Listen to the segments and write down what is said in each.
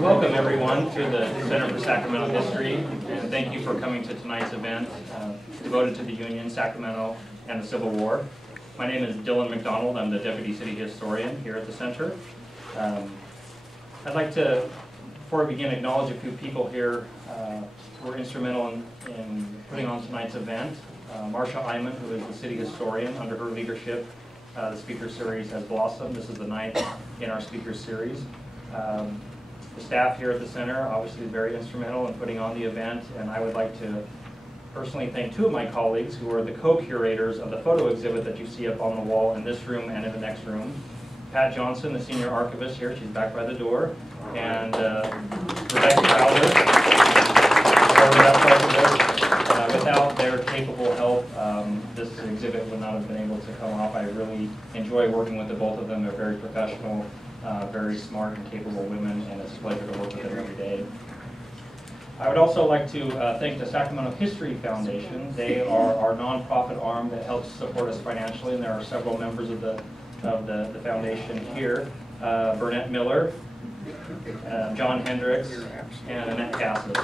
Welcome everyone to the Center for Sacramento History, and thank you for coming to tonight's event devoted to the Union, Sacramento, and the Civil War. My name is Dylan McDonald. I'm the Deputy City Historian here at the Center. I'd like to, before I begin, acknowledge a few people here who were instrumental in putting on tonight's event. Marcia Iman, who is the City Historian. Under her leadership, the speaker series has blossomed. This is the ninth in our speaker series. The staff here at the Center obviously is very instrumental in putting on the event, and I would like to personally thank two of my colleagues who are the co-curators of the photo exhibit that you see up on the wall in this room and in the next room. Pat Johnson, the senior archivist here, she's back by the door, and Rebecca Fowler. Without their capable help, this exhibit would not have been able to come off. I really enjoy working with the both of them. They're very professional, very smart and capable women, and it's a pleasure to work with them every day. I would also like to thank the Sacramento History Foundation. They are our nonprofit arm that helps support us financially, and there are several members of the foundation here. Burnett Miller, John Hendricks, and Annette Cassis.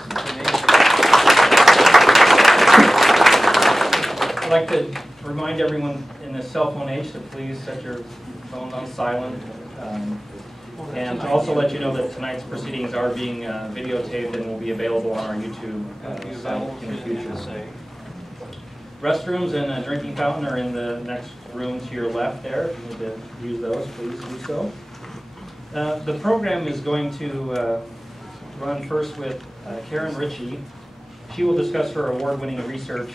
I'd like to remind everyone in this cell phone age to please set your phones on silent. And to also let you know that tonight's proceedings are being videotaped and will be available on our YouTube site in the future. Restrooms and a drinking fountain are in the next room to your left there. If you need to use those, please do so. The program is going to run first with Karen Richey. She will discuss her award-winning research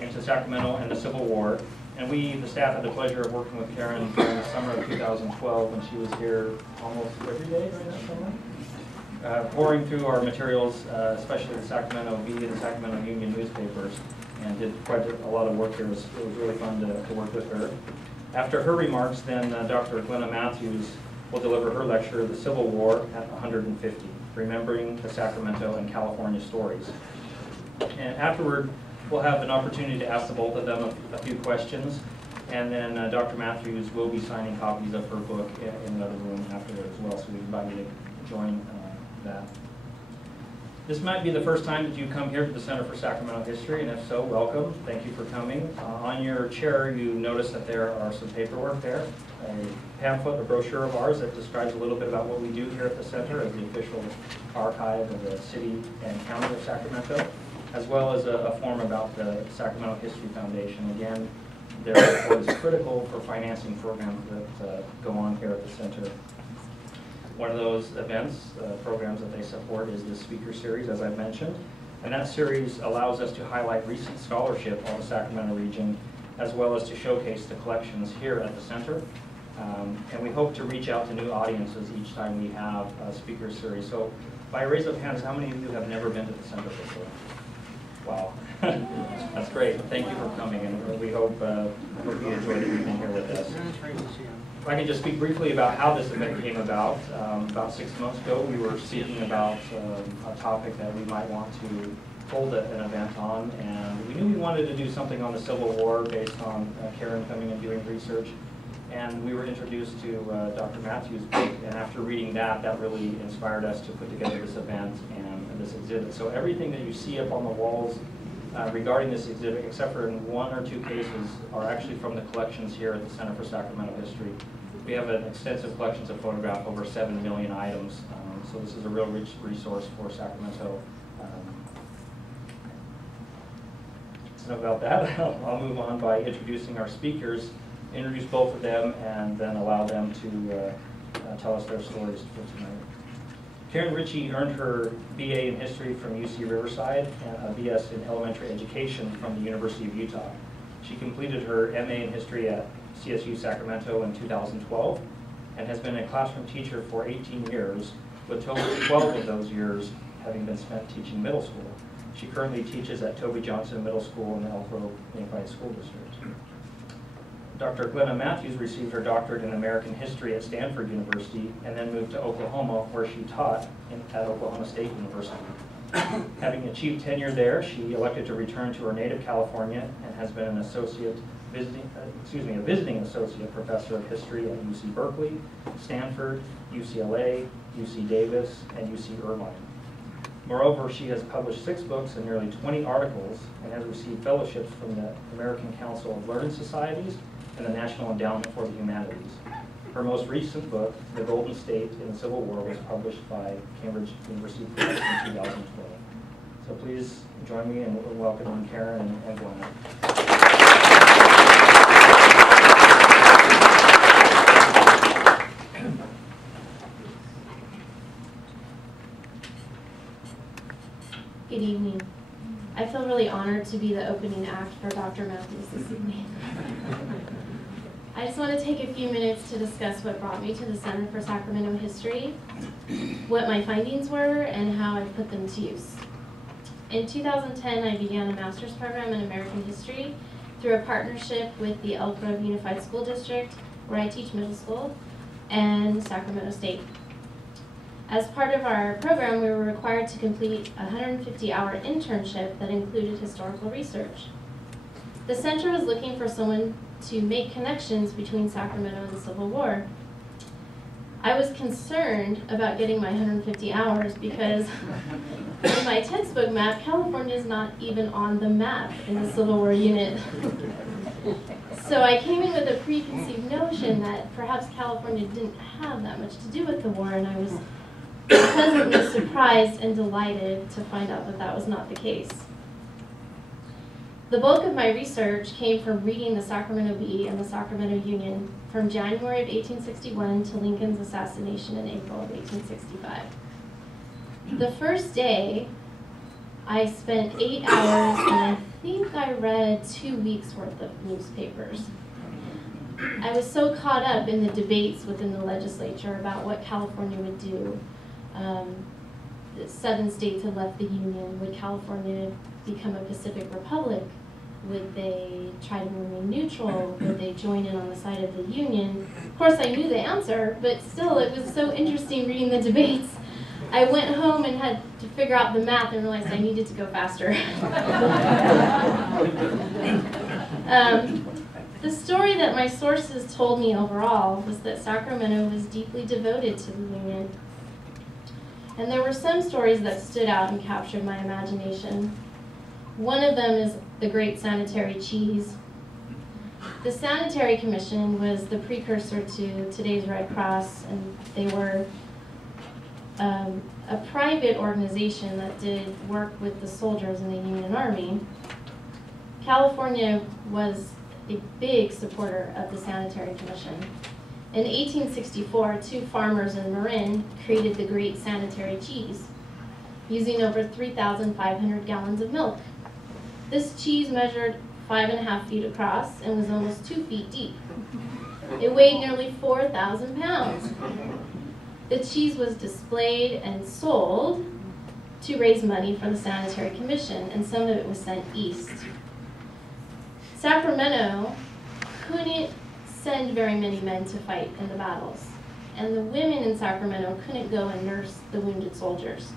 into Sacramento and the Civil War. And we, the staff, had the pleasure of working with Karen during the summer of 2012 when she was here almost every day during that summer, pouring through our materials, especially the Sacramento Bee and the Sacramento Union newspapers, and did quite a lot of work here. It was really fun to work with her. After her remarks, then Dr. Glenna Matthews will deliver her lecture, The Civil War at 150, Remembering the Sacramento and California Stories. And afterward, we'll have an opportunity to ask the both of them a few questions, and then Dr. Matthews will be signing copies of her book in the other room afterward as well, so we invite you to join that. This might be the first time that you come here to the Center for Sacramento History, and if so, welcome. Thank you for coming. On your chair, you notice that there are some paperwork there, a pamphlet, a brochure of ours that describes a little bit about what we do here at the Center as the official archive of the city and county of Sacramento, as well as a form about the Sacramento History Foundation. Again, their report is critical for financing programs that go on here at the Center. One of those events, programs that they support, is the speaker series, as I've mentioned. And that series allows us to highlight recent scholarship on the Sacramento region, as well as to showcase the collections here at the Center. And we hope to reach out to new audiences each time we have a speaker series. So by a raise of hands, how many of you have never been to the Center before? Wow, that's great. Thank you for coming, and we hope you enjoyed the evening here with us. If I can just speak briefly about how this event came about. About 6 months ago, we were speaking about a topic that we might want to hold an event on, and we knew we wanted to do something on the Civil War based on Karen coming and doing research. And we were introduced to Dr. Matthews' book, and after reading that, that really inspired us to put together this event and this exhibit. So everything that you see up on the walls regarding this exhibit, except for in 1 or 2 cases, are actually from the collections here at the Center for Sacramento History. We have an extensive collections of photographs, over 7 million items, so this is a real rich resource for Sacramento. So about that, I'll move on by introducing our speakers, introduce both of them, and then allow them to tell us their stories for tonight. Karen Richey earned her BA in History from UC Riverside and a BS in Elementary Education from the University of Utah. She completed her MA in History at CSU Sacramento in 2012 and has been a classroom teacher for 18 years, with 12 of those years having been spent teaching middle school. She currently teaches at Toby Johnson Middle School in the Elk Grove Unified School District. Dr. Glenna Matthews received her doctorate in American History at Stanford University and then moved to Oklahoma, where she taught at Oklahoma State University. Having achieved tenure there, she elected to return to her native California and has been a visiting associate professor of history at UC Berkeley, Stanford, UCLA, UC Davis, and UC Irvine. Moreover, she has published 6 books and nearly 20 articles and has received fellowships from the American Council of Learned Societies and the National Endowment for the Humanities. Her most recent book, The Golden State in the Civil War, was published by Cambridge University Press in 2012. So please join me in welcoming Karen and Glenna. Good evening. I feel really honored to be the opening act for Dr. Matthews this evening. I just want to take a few minutes to discuss what brought me to the Center for Sacramento History, what my findings were, and how I put them to use. In 2010, I began a master's program in American history through a partnership with the Elk Grove Unified School District, where I teach middle school, and Sacramento State. As part of our program, we were required to complete a 150-hour internship that included historical research. The center was looking for someone to make connections between Sacramento and the Civil War. I was concerned about getting my 150 hours because in my textbook map, California is not even on the map in the Civil War unit. So I came in with a preconceived notion that perhaps California didn't have that much to do with the war, and I was pleasantly surprised and delighted to find out that that was not the case. The bulk of my research came from reading the Sacramento Bee and the Sacramento Union from January of 1861 to Lincoln's assassination in April of 1865. The first day, I spent 8 hours and I think I read 2 weeks worth of newspapers. I was so caught up in the debates within the legislature about what California would do. The 7 states had left the Union. Would California become a Pacific Republic? Would they try to remain neutral? Would they join in on the side of the Union? Of course, I knew the answer, but still, it was so interesting reading the debates. I went home and had to figure out the math and realized I needed to go faster. The story that my sources told me overall was that Sacramento was deeply devoted to the Union. And there were some stories that stood out and captured my imagination. One of them is the Great Sanitary Cheese. The Sanitary Commission was the precursor to today's Red Cross, and they were a private organization that did work with the soldiers in the Union Army. California was a big supporter of the Sanitary Commission. In 1864, 2 farmers in Marin created the Great Sanitary Cheese, using over 3,500 gallons of milk. This cheese measured 5.5 feet across and was almost 2 feet deep. It weighed nearly 4,000 pounds. The cheese was displayed and sold to raise money for the Sanitary Commission, and some of it was sent east. Sacramento couldn't send very many men to fight in the battles, and the women in Sacramento couldn't go and nurse the wounded soldiers,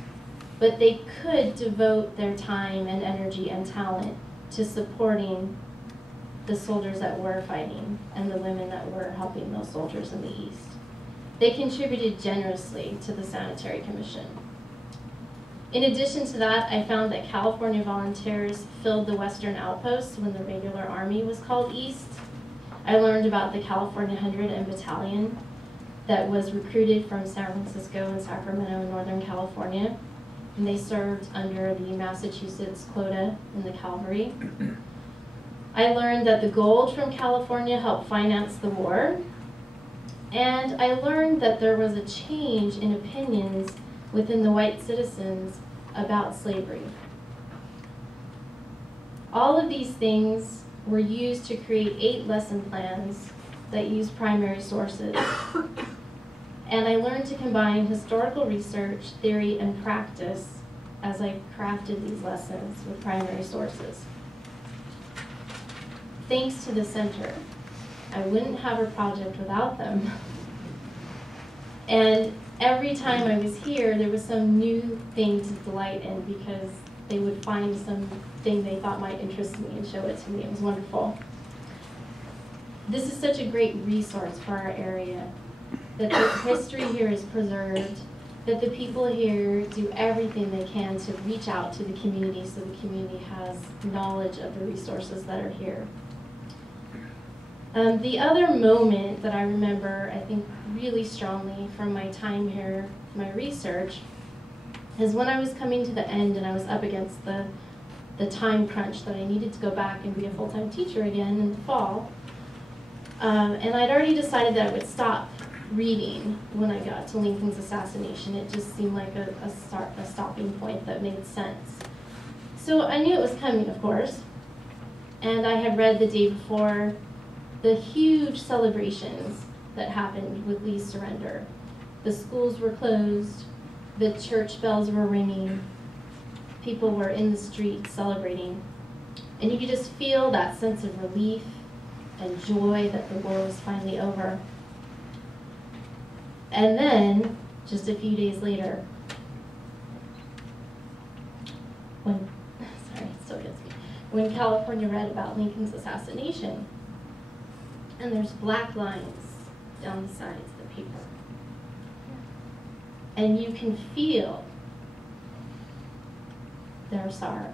but they could devote their time and energy and talent to supporting the soldiers that were fighting and the women that were helping those soldiers in the east. They contributed generously to the Sanitary Commission. In addition to that, I found that California volunteers filled the western outposts when the regular army was called east. I learned about the California 100 and Battalion that was recruited from San Francisco and Sacramento in Northern California, and they served under the Massachusetts quota in the cavalry. I learned that the gold from California helped finance the war, and I learned that there was a change in opinions within the white citizens about slavery. All of these things were used to create 8 lesson plans that use primary sources. And I learned to combine historical research, theory, and practice as I crafted these lessons with primary sources. Thanks to the center, I wouldn't have a project without them. And every time I was here, there was some new thing to delight in because they would find something they thought might interest me and show it to me. It was wonderful. This is such a great resource for our area, that the history here is preserved, that the people here do everything they can to reach out to the community so the community has knowledge of the resources that are here. The other moment that I remember, I think really strongly from my time here, my research, is when I was coming to the end and I was up against the time crunch that I needed to go back and be a full-time teacher again in the fall. And I'd already decided that I would stop reading when I got to Lincoln's assassination. It just seemed like a stopping point that made sense. So I knew it was coming, of course, and I had read the day before the huge celebrations that happened with Lee's surrender. The schools were closed, the church bells were ringing, people were in the streets celebrating, and you could just feel that sense of relief and joy that the war was finally over. And then, just a few days later, when California read about Lincoln's assassination, and there's black lines down the sides of the paper, and you can feel their sorrow.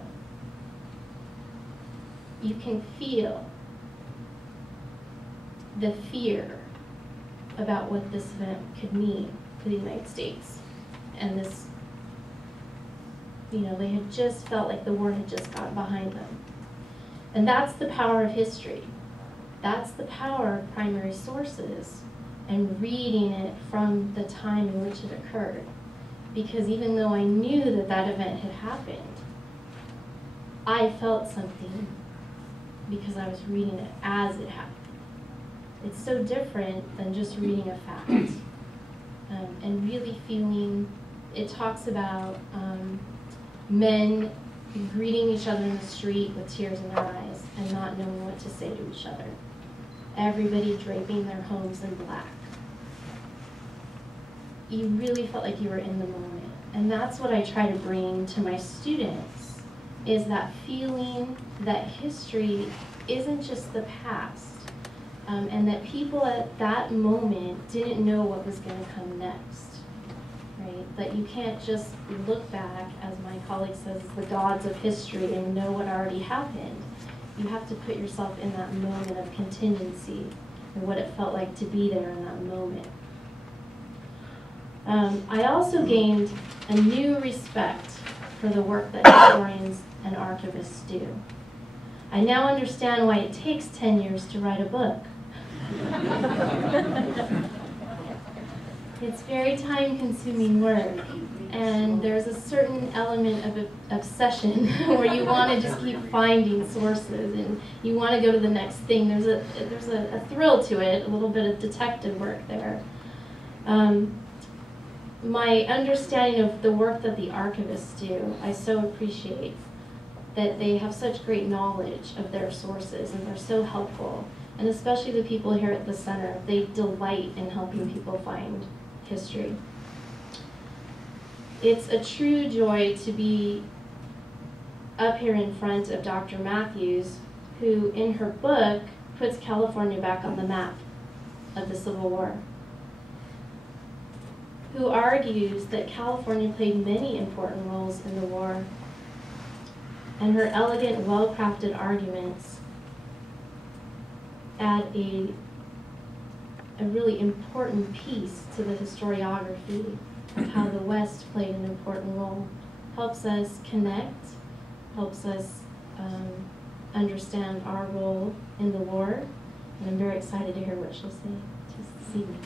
You can feel the fear about what this event could mean for the United States. And this, they had just felt like the war had just gotten behind them. And that's the power of history. That's the power of primary sources and reading it from the time in which it occurred. Because even though I knew that that event had happened, I felt something because I was reading it as it happened. It's so different than just reading a fact. And really feeling, it talks about men greeting each other in the street with tears in their eyes and not knowing what to say to each other. Everybody draping their homes in black. You really felt like you were in the moment. And that's what I try to bring to my students, is that feeling that history isn't just the past, and that people at that moment didn't know what was going to come next, right? That you can't just look back, as my colleague says, the gods of history, and know what already happened. You have to put yourself in that moment of contingency and what it felt like to be there in that moment. I also gained a new respect for the work that historians and archivists do. I now understand why it takes 10 years to write a book. It's very time-consuming work, and there's a certain element of obsession where you want to just keep finding sources and you want to go to the next thing. There's a thrill to it, a little bit of detective work there. My understanding of the work that the archivists do, I so appreciate that they have such great knowledge of their sources and they're so helpful. And especially the people here at the center, they delight in helping people find history. It's a true joy to be up here in front of Dr. Matthews, who in her book puts California back on the map of the Civil War, who argues that California played many important roles in the war, and her elegant, well-crafted arguments add a really important piece to the historiography of how the West played an important role. Helps us connect, helps us understand our role in the war, and I'm very excited to hear what she'll say this evening.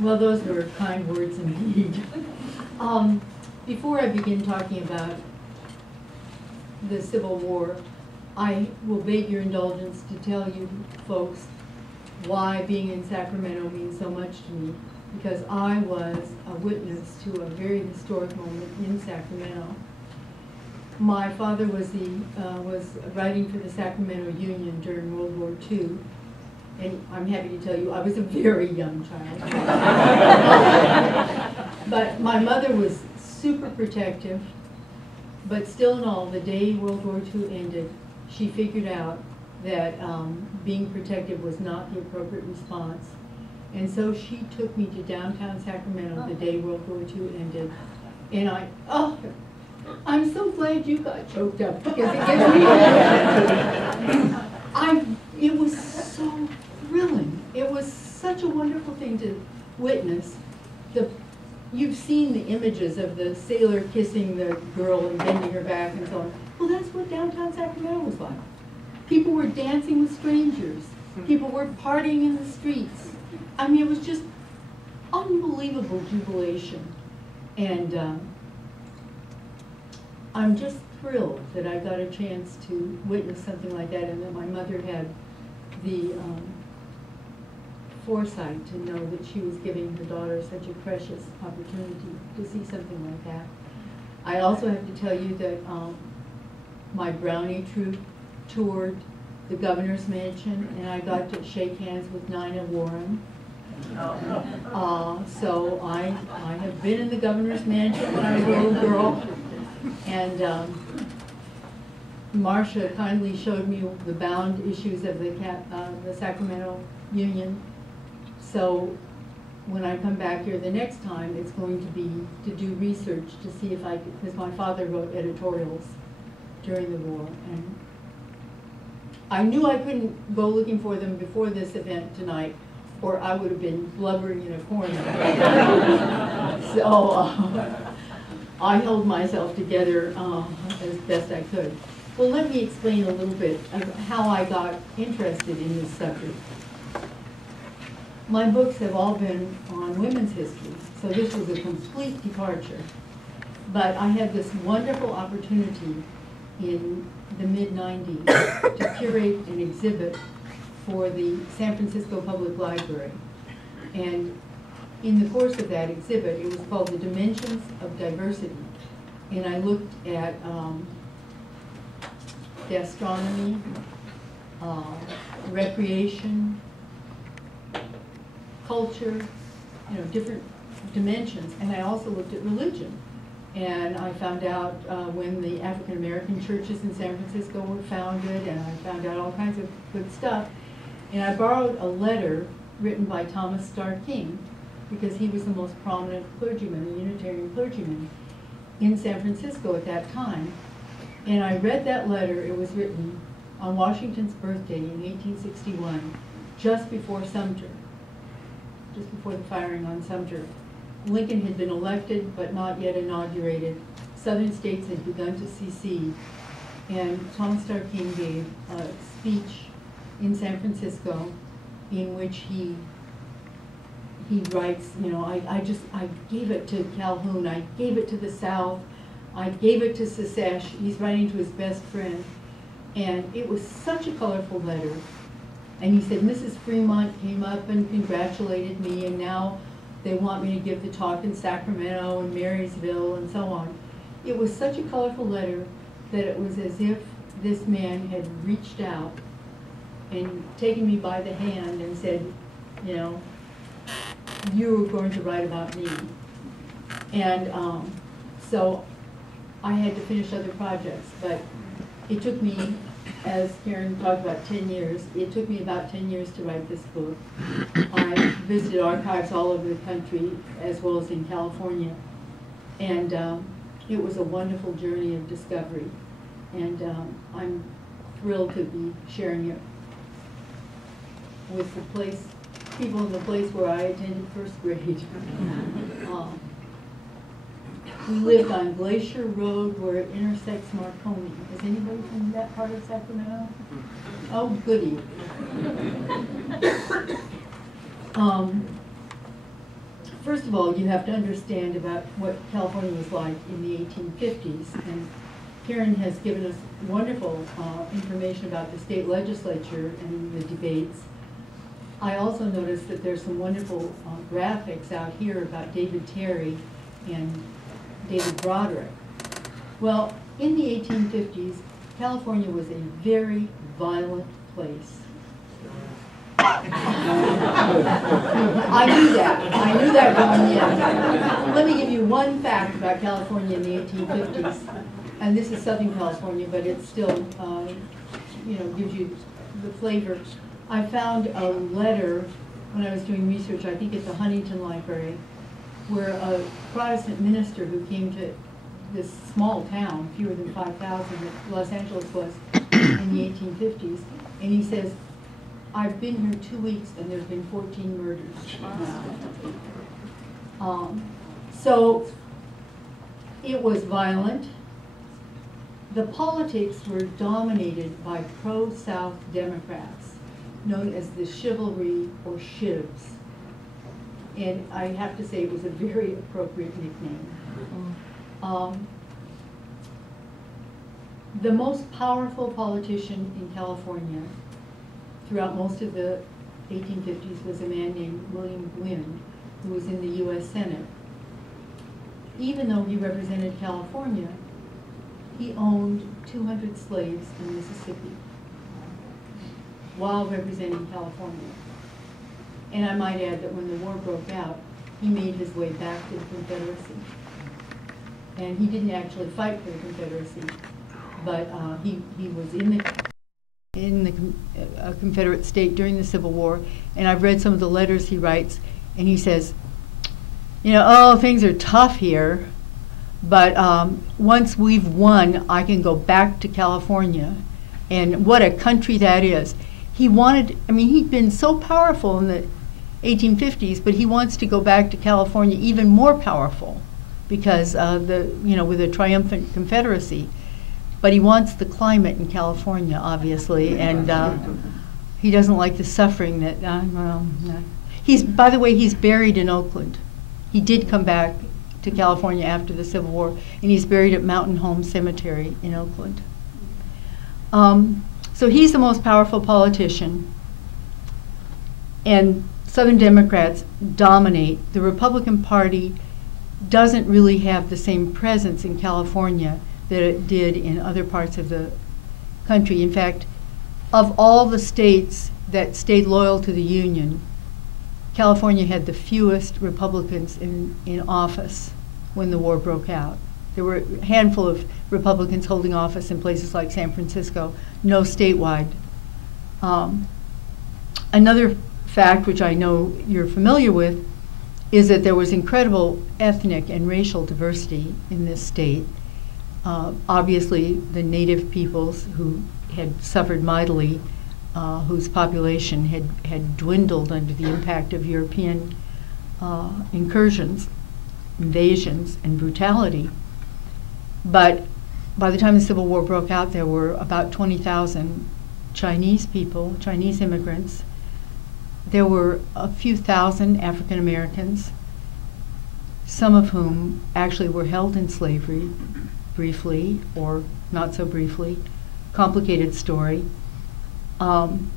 Well, those were kind words indeed. Before I begin talking about the Civil War, I will beg your indulgence to tell you folks why being in Sacramento means so much to me. because I was a witness to a very historic moment in Sacramento. My father was writing for the Sacramento Union during World War II, and I'm happy to tell you I was a very young child. But my mother was super protective, but still in all, the day World War II ended, she figured out that being protective was not the appropriate response. And so she took me to downtown Sacramento the day World War II ended. And I'm so glad you got choked up, because it gives me it was so thrilling. It was such a wonderful thing to witness. You've seen the images of the sailor kissing the girl and bending her back and so on. Well, that's what downtown Sacramento was like. People were dancing with strangers. People were partying in the streets. I mean, it was just unbelievable jubilation. And I'm just thrilled that I got a chance to witness something like that, and that my mother had the foresight to know that she was giving her daughter such a precious opportunity to see something like that. I also have to tell you that my Brownie troupe toured the governor's mansion, and I got to shake hands with Nina Warren. So I have been in the governor's mansion when I was a little girl, and Marcia kindly showed me the bound issues of the Sacramento Union. So when I come back here the next time, it's going to be to do research to see if I could, because my father wrote editorials during the war, and I knew I couldn't go looking for them before this event tonight, or I would have been blubbering in a corner. So I held myself together as best I could. Well, let me explain a little bit of how I got interested in this subject. My books have all been on women's history, so this was a complete departure. But I had this wonderful opportunity in the mid-90s to curate an exhibit for the San Francisco Public Library. And in the course of that exhibit, it was called The Dimensions of Diversity. And I looked at gastronomy, recreation, culture, different dimensions. And I also looked at religion. And I found out when the African American churches in San Francisco were founded, and I found out all kinds of good stuff. And I borrowed a letter written by Thomas Starr King, because he was the most prominent clergyman, a Unitarian clergyman, in San Francisco at that time. And I read that letter. It was written on Washington's birthday in 1861, just before Sumter, just before the firing on Sumter. Lincoln had been elected, but not yet inaugurated. Southern states had begun to secede. And Thomas Starr King gave a speech in San Francisco in which he writes, I gave it to Calhoun, I gave it to the South, I gave it to Secesh. He's writing to his best friend. And it was such a colorful letter. And he said, Mrs. Fremont came up and congratulated me, and now they want me to give the talk in Sacramento and Marysville and so on. It was such a colorful letter that it was as if this man had reached out and taken me by the hand and said, you were going to write about me. And so I had to finish other projects, but it took me, as Karen talked about, 10 years. It took me about 10 years to write this book. I visited archives all over the country, as well as in California. And it was a wonderful journey of discovery. And I'm thrilled to be sharing it with people in the place where I attended first grade. We lived on Glacier Road where it intersects Marconi. Is anybody from that part of Sacramento? Oh, goody. First of all, you have to understand about what California was like in the 1850s. And Karen has given us wonderful information about the state legislature and the debates. I also noticed that there's some wonderful graphics out here about David Terry and David Broderick. Well, in the 1850s, California was a very violent place. I knew that going in. Let me give you one fact about California in the 1850s. And this is Southern California, but it still, gives you the flavor. I found a letter when I was doing research, I think at the Huntington Library, where a Protestant minister who came to this small town, fewer than 5,000, that Los Angeles was in the 1850s, and he says, I've been here 2 weeks and there's been 14 murders. So it was violent. The politics were dominated by pro-South Democrats, known as the chivalry or shivs. And I have to say it was a very appropriate nickname. The most powerful politician in California throughout most of the 1850s was a man named William Gwynn, who was in the U.S. Senate. Even though he represented California, he owned 200 slaves in Mississippi while representing California. And I might add that when the war broke out, he made his way back to the Confederacy. And he didn't actually fight for the Confederacy, but he was in the Confederate state during the Civil War. And I've read some of the letters he writes, and he says, things are tough here, but once we've won, I can go back to California. And what a country that is. He wanted, he'd been so powerful in the 1850s, but he wants to go back to California even more powerful because with a triumphant Confederacy. But he wants the climate in California, obviously, and he doesn't like the suffering that, by the way, he's buried in Oakland. He did come back to California after the Civil War, and he's buried at Mountain Home Cemetery in Oakland. So he's the most powerful politician, and Southern Democrats dominate. The Republican Party doesn't really have the same presence in California that it did in other parts of the country. In fact, of all the states that stayed loyal to the Union, California had the fewest Republicans in office when the war broke out. There were a handful of Republicans holding office in places like San Francisco, no statewide. Another fact, which I know you're familiar with, is that there was incredible ethnic and racial diversity in this state. Obviously, the native peoples who had suffered mightily, whose population had dwindled under the impact of European incursions, invasions, and brutality. But by the time the Civil War broke out, there were about 20,000 Chinese people, Chinese immigrants. There were a few thousand African Americans, some of whom actually were held in slavery briefly or not so briefly. Complicated story. And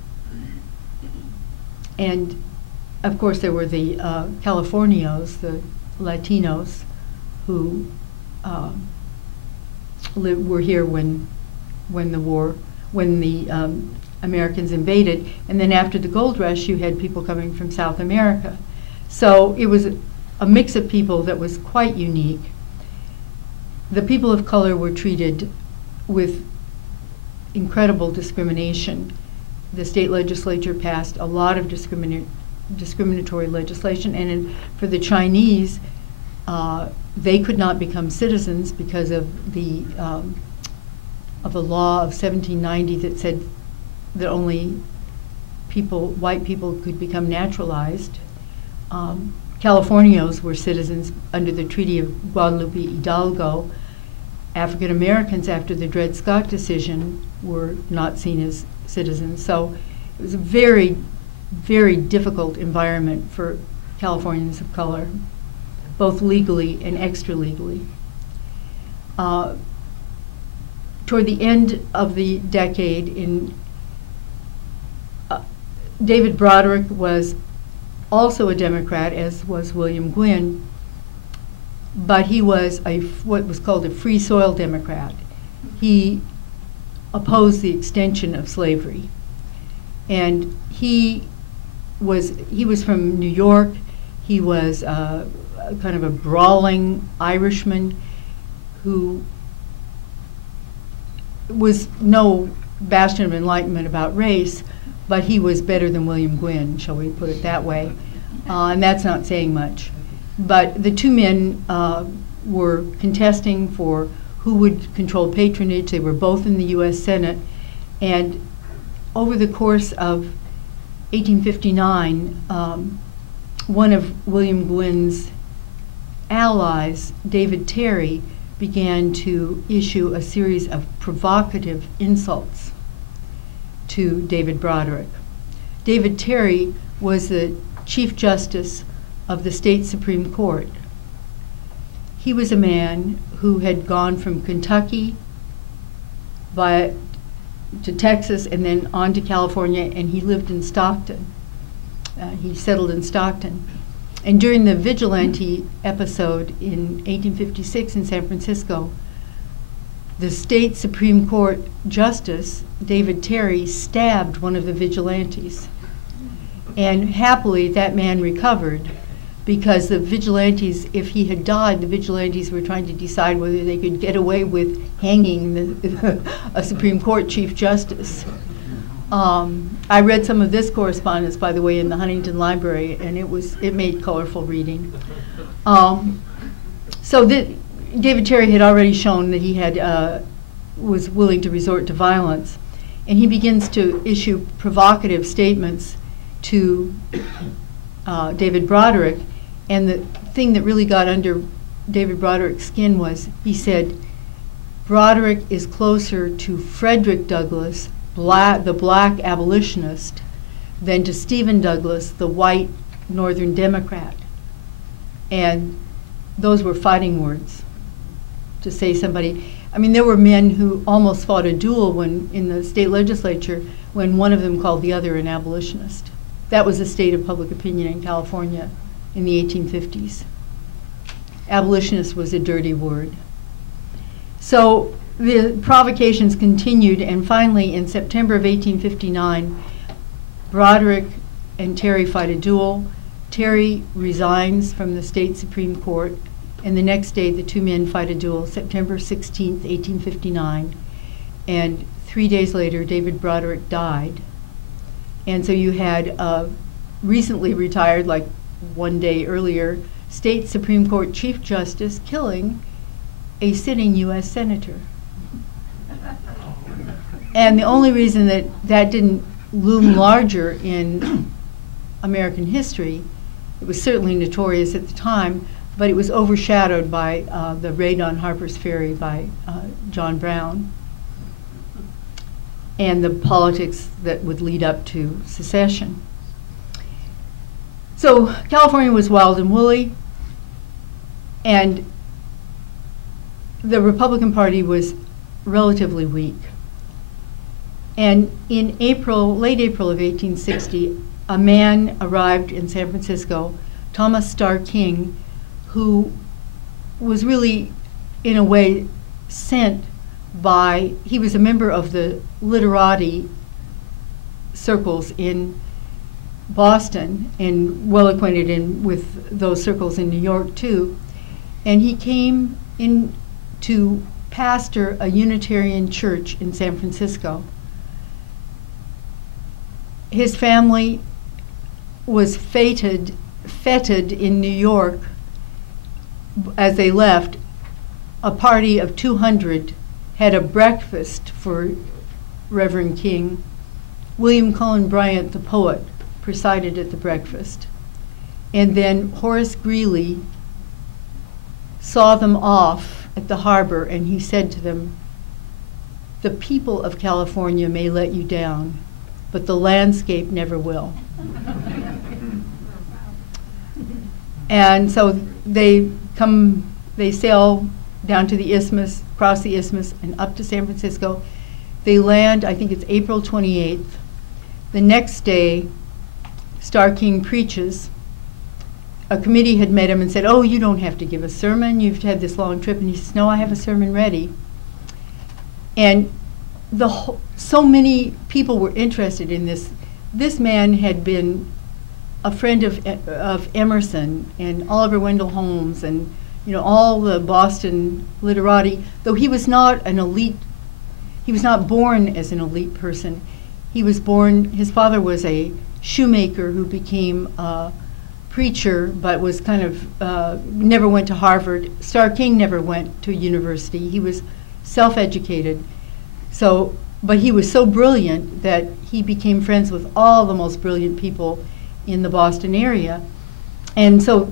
of course there were the Californios, the Latinos, who were here when the Americans invaded, and then after the gold rush you had people coming from South America. So it was a mix of people that was quite unique. The people of color were treated with incredible discrimination. The state legislature passed a lot of discriminatory legislation, and for the Chinese, they could not become citizens because of a law of 1790 that said that only white people could become naturalized. Californios were citizens under the Treaty of Guadalupe Hidalgo. African Americans, after the Dred Scott decision, were not seen as citizens. So it was a very, very difficult environment for Californians of color, both legally and extra-legally. Toward the end of the decade, David Broderick was also a Democrat, as was William Gwynn, but he was what was called a free soil Democrat. He opposed the extension of slavery. And he was from New York. He was kind of a brawling Irishman who was no bastion of enlightenment about race, but he was better than William Gwynn, shall we put it that way. And that's not saying much. But the two men were contesting for who would control patronage. They were both in the U.S. Senate. And over the course of 1859, one of William Gwynn's allies, David Terry, began to issue a series of provocative insults to David Broderick. David Terry was the Chief Justice of the state Supreme Court. He was a man who had gone from Kentucky to Texas and then on to California, and he lived in Stockton. He settled in Stockton. And during the vigilante episode in 1856 in San Francisco, the state Supreme Court Justice, David Terry, stabbed one of the vigilantes. And happily, that man recovered, because the vigilantes, if he had died, the vigilantes were trying to decide whether they could get away with hanging a Supreme Court Chief Justice. I read some of this correspondence, by the way, in the Huntington Library, and it made colorful reading. David Terry had already shown that he was willing to resort to violence, and he begins to issue provocative statements to David Broderick. And the thing that really got under David Broderick's skin was, he said, Broderick is closer to Frederick Douglass, the black abolitionist, than to Stephen Douglas, the white Northern Democrat. And those were fighting words to say somebody. I mean, there were men who almost fought a duel in the state legislature when one of them called the other an abolitionist. That was the state of public opinion in California in the 1850s. Abolitionist was a dirty word. So the provocations continued, and finally in September of 1859, Broderick and Terry fight a duel. Terry resigns from the state Supreme Court, and the next day the two men fight a duel, September 16th, 1859. And 3 days later, David Broderick died. And so you had a recently retired, like 1 day earlier, state Supreme Court Chief Justice killing a sitting U.S. Senator. And the only reason that didn't loom larger in American history, it was certainly notorious at the time, but it was overshadowed by the raid on Harper's Ferry by John Brown and the politics that would lead up to secession. So California was wild and woolly, and the Republican Party was relatively weak. And in late April of 1860, a man arrived in San Francisco, Thomas Starr King, who was really, in a way, sent by, he was a member of the literati circles in Boston and well acquainted with those circles in New York too. And he came in to pastor a Unitarian church in San Francisco. His family was feted in New York. As they left, a party of 200 had a breakfast for Reverend King. William Cullen Bryant, the poet, presided at the breakfast. And then Horace Greeley saw them off at the harbor, and he said to them, "The people of California may let you down, but the landscape never will." And so they sail down to the isthmus, across the isthmus, and up to San Francisco. They land, I think it's April 28th. The next day, Starr King preaches, a committee had met him and said, "Oh, you don't have to give a sermon. You've had this long trip." And he says, "No, I have a sermon ready." And so many people were interested in this. This man had been a friend of Emerson and Oliver Wendell Holmes and all the Boston literati, though he was not an elite. He was not born as an elite person. He was born, his father was a shoemaker who became a preacher, but was kind of, never went to Harvard. Starr King never went to university. He was self-educated. But he was so brilliant that he became friends with all the most brilliant people in the Boston area. And so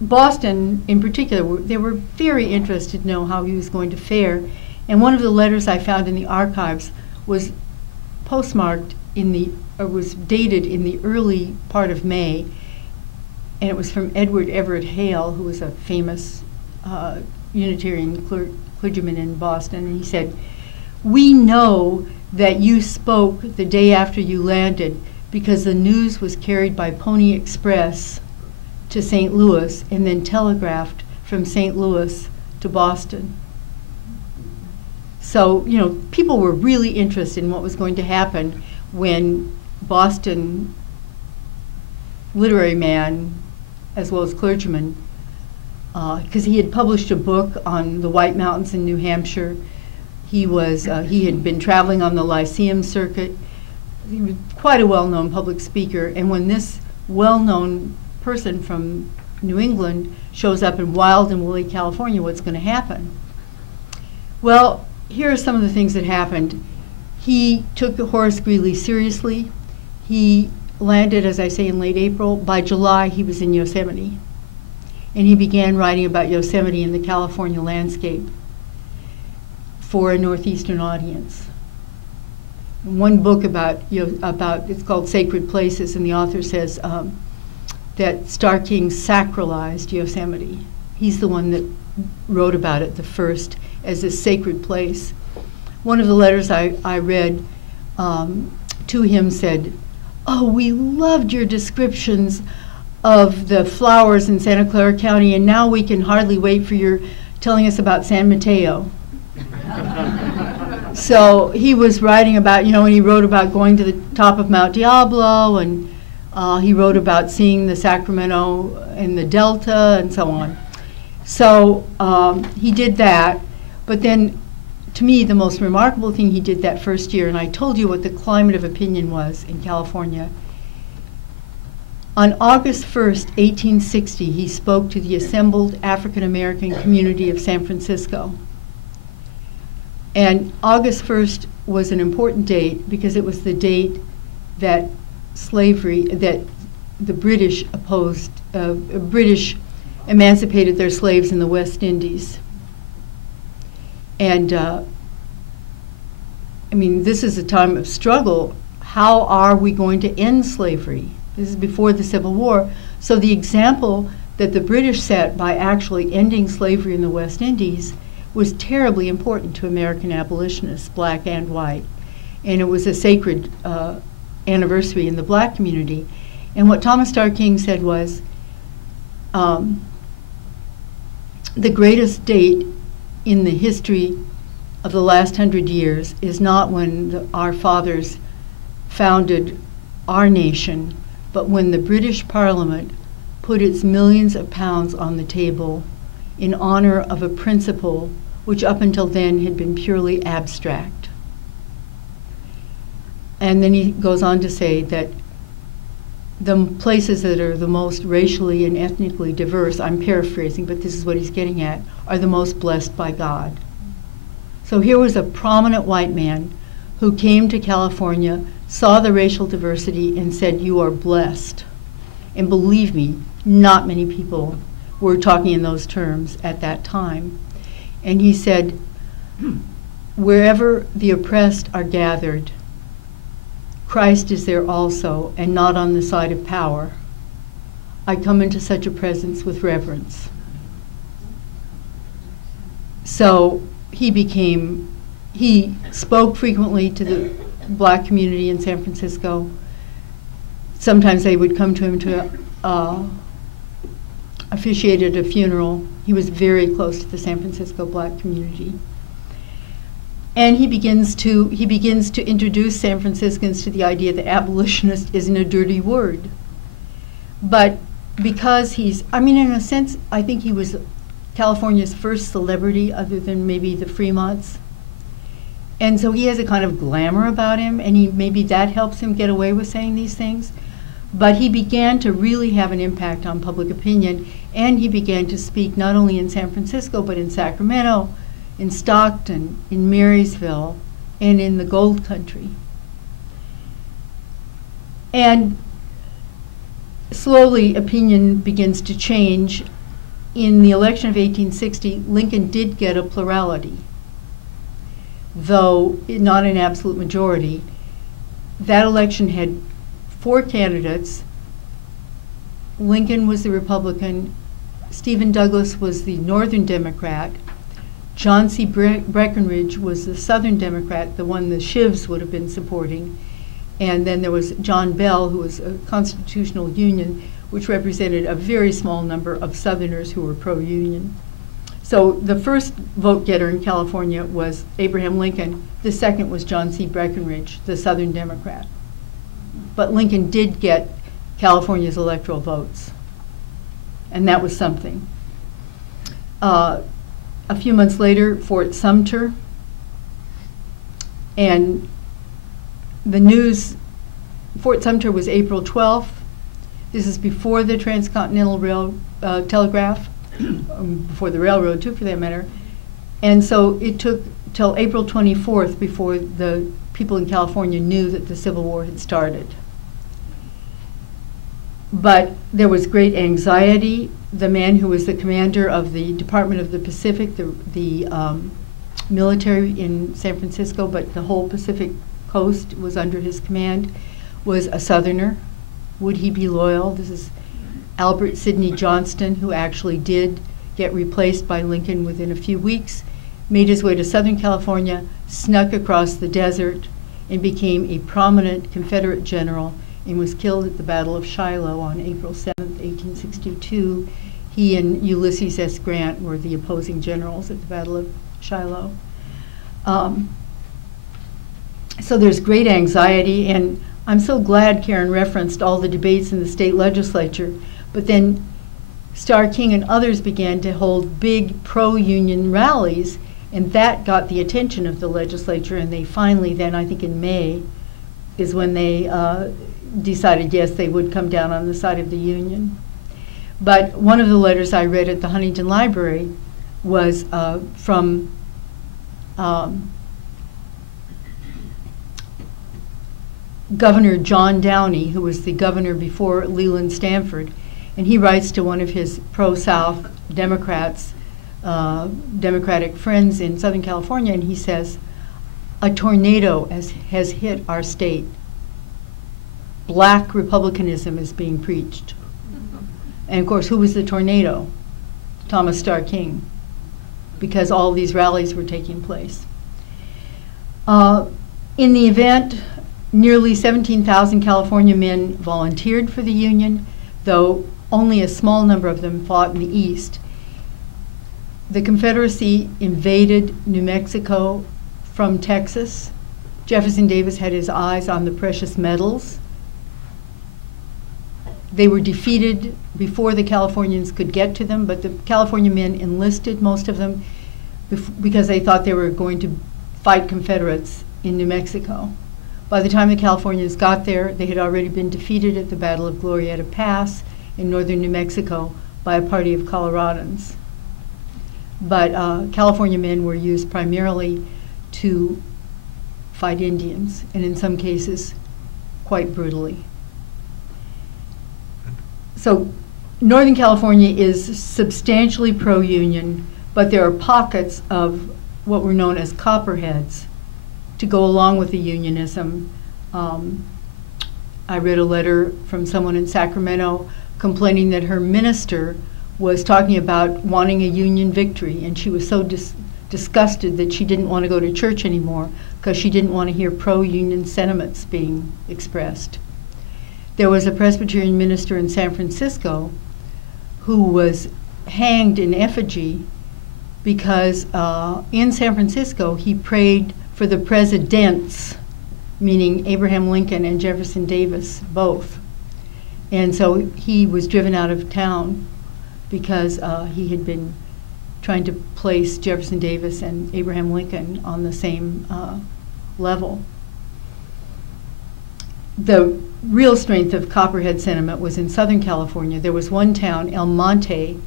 Boston in particular, they were very interested to know how he was going to fare. And one of the letters I found in the archives was postmarked was dated in the early part of May, and it was from Edward Everett Hale, who was a famous Unitarian clergyman in Boston, and he said, "We know that you spoke the day after you landed because the news was carried by Pony Express to St. Louis and then telegraphed from St. Louis to Boston." So, people were really interested in what was going to happen when Boston literary man, as well as clergyman, because he had published a book on the White Mountains in New Hampshire. He had been traveling on the Lyceum circuit. He was quite a well-known public speaker, and when this well-known person from New England shows up in Wild and Woolly, California, what's going to happen? Well, here are some of the things that happened. He took Horace Greeley seriously. He landed, as I say, in late April. By July, he was in Yosemite. And he began writing about Yosemite and the California landscape for a Northeastern audience. One book about it's called Sacred Places, and the author says that Starr King sacralized Yosemite. He's the one that wrote about it the first as a sacred place. One of the letters I read to him said, "Oh, we loved your descriptions of the flowers in Santa Clara County, and now we can hardly wait for your telling us about San Mateo." So he was writing about, and he wrote about going to the top of Mount Diablo, and he wrote about seeing the Sacramento and the Delta and so on. So he did that, but then to me the most remarkable thing he did that first year, and I told you what the climate of opinion was in California. On August 1st, 1860, he spoke to the assembled African American community of San Francisco. And August 1st was an important date because it was the date that the British British emancipated their slaves in the West Indies. And this is a time of struggle. How are we going to end slavery? This is before the Civil War. So the example that the British set by actually ending slavery in the West Indies was terribly important to American abolitionists, black and white. And it was a sacred anniversary in the black community. And what Thomas Starr King said was, the greatest date in the history of the last 100 years is not when our fathers founded our nation, but when the British Parliament put its millions of pounds on the table in honor of a principle which up until then had been purely abstract. And then he goes on to say that the places that are the most racially and ethnically diverse, I'm paraphrasing, but this is what he's getting at, are the most blessed by God. So here was a prominent white man who came to California, saw the racial diversity, and said, "You are blessed." And believe me, not many people were talking in those terms at that time. And he said, "Wherever the oppressed are gathered, Christ is there also, and not on the side of power. I come into such a presence with reverence." So he spoke frequently to the black community in San Francisco, sometimes they would come to him to officiate at a funeral. He was very close to the San Francisco black community. And he begins to introduce San Franciscans to the idea that abolitionist isn't a dirty word. But because he's, I mean, in a sense, I think he was California's first celebrity other than maybe the Fremonts. And so he has a kind of glamour about him, and maybe that helps him get away with saying these things. But he began to really have an impact on public opinion, and he began to speak not only in San Francisco, but in Sacramento, in Stockton, in Marysville, and in the Gold Country. And slowly opinion begins to change. In the election of 1860, Lincoln did get a plurality, though not an absolute majority. That election had 4 candidates. Lincoln was the Republican, Stephen Douglas was the Northern Democrat, John C. Breckinridge was the Southern Democrat, the one the Shivs would have been supporting, and then there was John Bell, who was a constitutional union, which represented a very small number of Southerners who were pro-union. So the first vote getter in California was Abraham Lincoln. The second was John C. Breckinridge, the Southern Democrat. But Lincoln did get California's electoral votes, and that was something. A few months later, Fort Sumter, and the news, Fort Sumter was April 12th. This is before the transcontinental telegraph, before the railroad too, for that matter. And so it took till April 24th before the people in California knew that the Civil War had started. But there was great anxiety. The man who was the commander of the Department of the Pacific, the military in San Francisco, but the whole Pacific coast was under his command, was a Southerner. Would he be loyal? This is Albert Sidney Johnston, who actually did get replaced by Lincoln within a few weeks, made his way to Southern California, snuck across the desert, and became a prominent Confederate general, and was killed at the Battle of Shiloh on April 7th, 1862. He and Ulysses S. Grant were the opposing generals at the Battle of Shiloh. So there's great anxiety, and I'm so glad Karen referenced all the debates in the state legislature, but then Starr King and others began to hold big pro-union rallies, and that got the attention of the legislature, and they finally then, I think in May, is when they decided, yes, they would come down on the side of the Union. But one of the letters I read at the Huntington Library was from Governor John Downey, who was the governor before Leland Stanford, and he writes to one of his pro-South Democrats, Democratic friends in Southern California, and he says, "A tornado has hit our state. Black republicanism is being preached." And of course, who was the tornado? Thomas Starr King, because all these rallies were taking place. In the event, nearly 17,000 California men volunteered for the Union, though only a small number of them fought in the East. The Confederacy invaded New Mexico from Texas. Jefferson Davis had his eyes on the precious metals. They were defeated before the Californians could get to them, but the California men enlisted, most of them, because they thought they were going to fight Confederates in New Mexico. By the time the Californians got there, they had already been defeated at the Battle of Glorieta Pass in northern New Mexico by a party of Coloradans. But California men were used primarily to fight Indians, and in some cases, quite brutally. So Northern California is substantially pro-union, but there are pockets of what were known as copperheads to go along with the unionism. I read a letter from someone in Sacramento complaining that her minister was talking about wanting a union victory, and she was so disgusted that she didn't want to go to church anymore because she didn't want to hear pro-union sentiments being expressed. there was a Presbyterian minister in San Francisco who was hanged in effigy because in San Francisco he prayed for the presidents, meaning Abraham Lincoln and Jefferson Davis both. And so he was driven out of town because he had been trying to place Jefferson Davis and Abraham Lincoln on the same level. The real strength of Copperhead sentiment was in Southern California. There was one town, El Monte,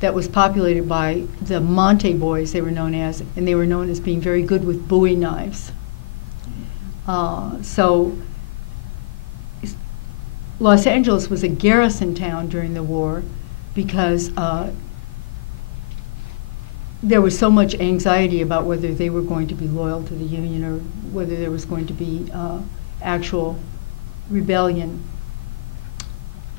that was populated by the Monte boys, they were known as, and they were known as being very good with Bowie knives. So Los Angeles was a garrison town during the war because there was so much anxiety about whether they were going to be loyal to the Union or whether there was going to be actual rebellion.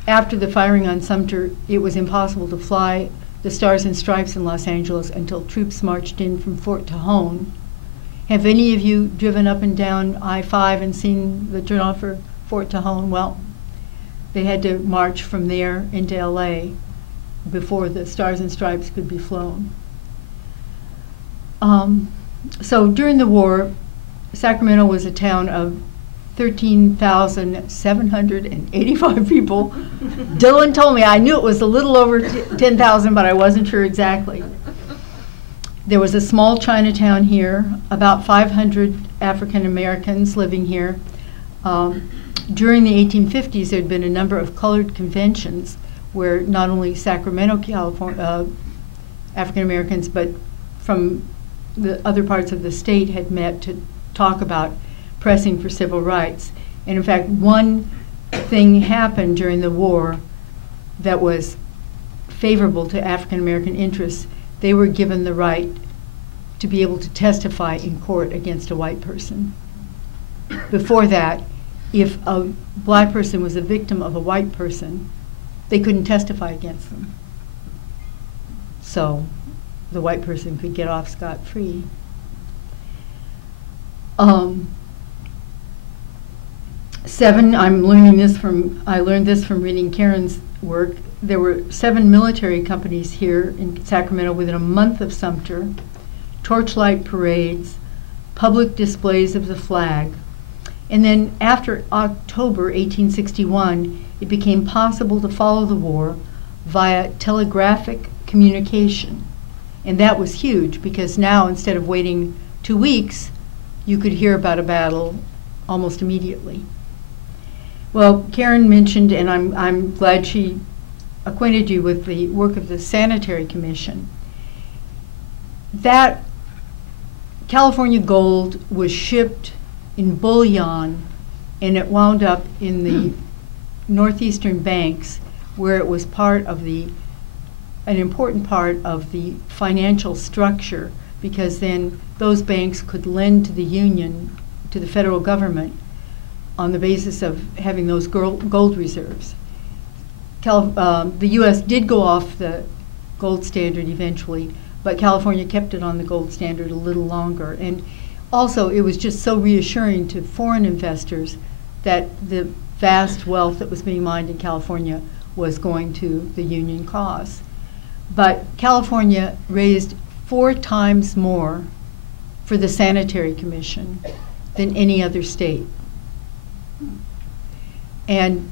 After the firing on Sumter, it was impossible to fly the Stars and Stripes in Los Angeles until troops marched in from Fort Tejon. Have any of you driven up and down I-5 and seen the turnoff for Fort Tejon? Well, they had to march from there into LA before the Stars and Stripes could be flown. So during the war, Sacramento was a town of 13,785 people. Dylan told me, I knew it was a little over 10,000, but I wasn't sure exactly. There was a small Chinatown here, about 500 African Americans living here. During the 1850s, there had been a number of colored conventions where not only Sacramento, California, African Americans, but from the other parts of the state had met to talk about pressing for civil rights. And in fact, one thing happened during the war that was favorable to African American interests. They were given the right to be able to testify in court against a white person. Before that, if a black person was a victim of a white person, they couldn't testify against them. So the white person could get off scot-free. I learned this from reading Karen's work. There were 7 military companies here in Sacramento within a month of Sumter, torchlight parades, public displays of the flag. And then after October 1861, it became possible to follow the war via telegraphic communication. And that was huge because now, instead of waiting 2 weeks, you could hear about a battle almost immediately. Well, Karen mentioned, and I'm glad she acquainted you with the work of the Sanitary Commission. That California gold was shipped in bullion, and it wound up in the northeastern banks, where it was part of an important part of the financial structure, because then those banks could lend to the Union, to the federal government, on the basis of having those gold reserves. The U.S. did go off the gold standard eventually, but California kept it on the gold standard a little longer. And also, it was just so reassuring to foreign investors that the vast wealth that was being mined in California was going to the Union cause. But California raised 4 times more for the Sanitary Commission than any other state. And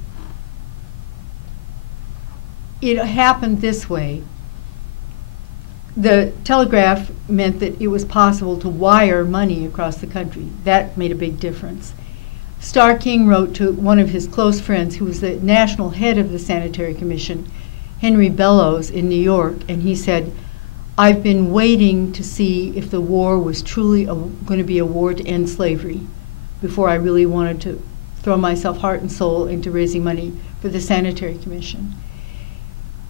it happened this way. The telegraph meant that it was possible to wire money across the country. That made a big difference. Starr King wrote to one of his close friends, who was the national head of the Sanitary Commission, Henry Bellows, in New York, and he said, I've been waiting to see if the war was truly going to be a war to end slavery before I really wanted to throw myself heart and soul into raising money for the Sanitary Commission.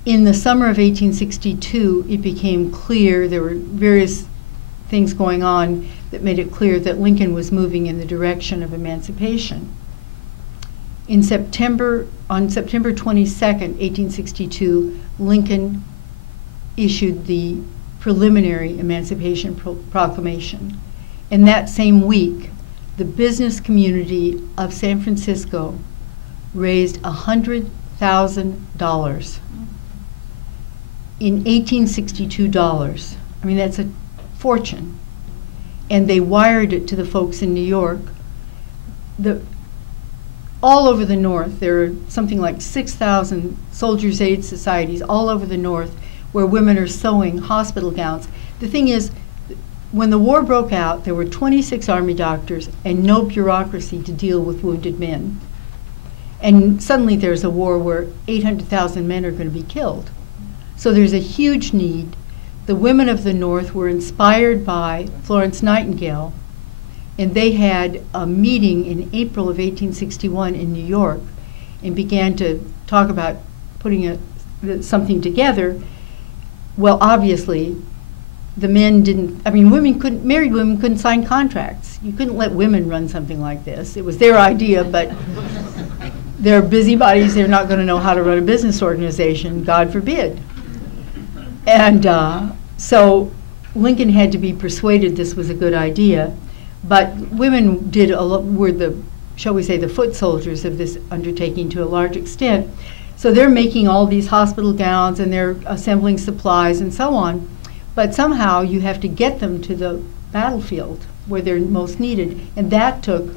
In the summer of 1862, it became clear, there were various things going on that made it clear that Lincoln was moving in the direction of emancipation. On September 22nd, 1862, Lincoln issued the preliminary Emancipation Proclamation. And that same week, the business community of San Francisco raised $100,000 in 1862 dollars. I mean, that's a fortune. And they wired it to the folks in New York. All over the North, there are something like 6,000 Soldiers' Aid societies all over the North where women are sewing hospital gowns. The thing is, when the war broke out, there were 26 Army doctors and no bureaucracy to deal with wounded men. And suddenly there's a war where 800,000 men are going to be killed. So there's a huge need. The women of the North were inspired by Florence Nightingale, and they had a meeting in April of 1861 in New York and began to talk about putting something together. Well, obviously, the men didn't, I mean, married women couldn't sign contracts. You couldn't let women run something like this. It was their idea, but they're busybodies. They're not going to know how to run a business organization, God forbid. And so Lincoln had to be persuaded this was a good idea. But women were the, shall we say, the foot soldiers of this undertaking to a large extent. So they're making all these hospital gowns and they're assembling supplies and so on. But somehow you have to get them to the battlefield where they're most needed. And that took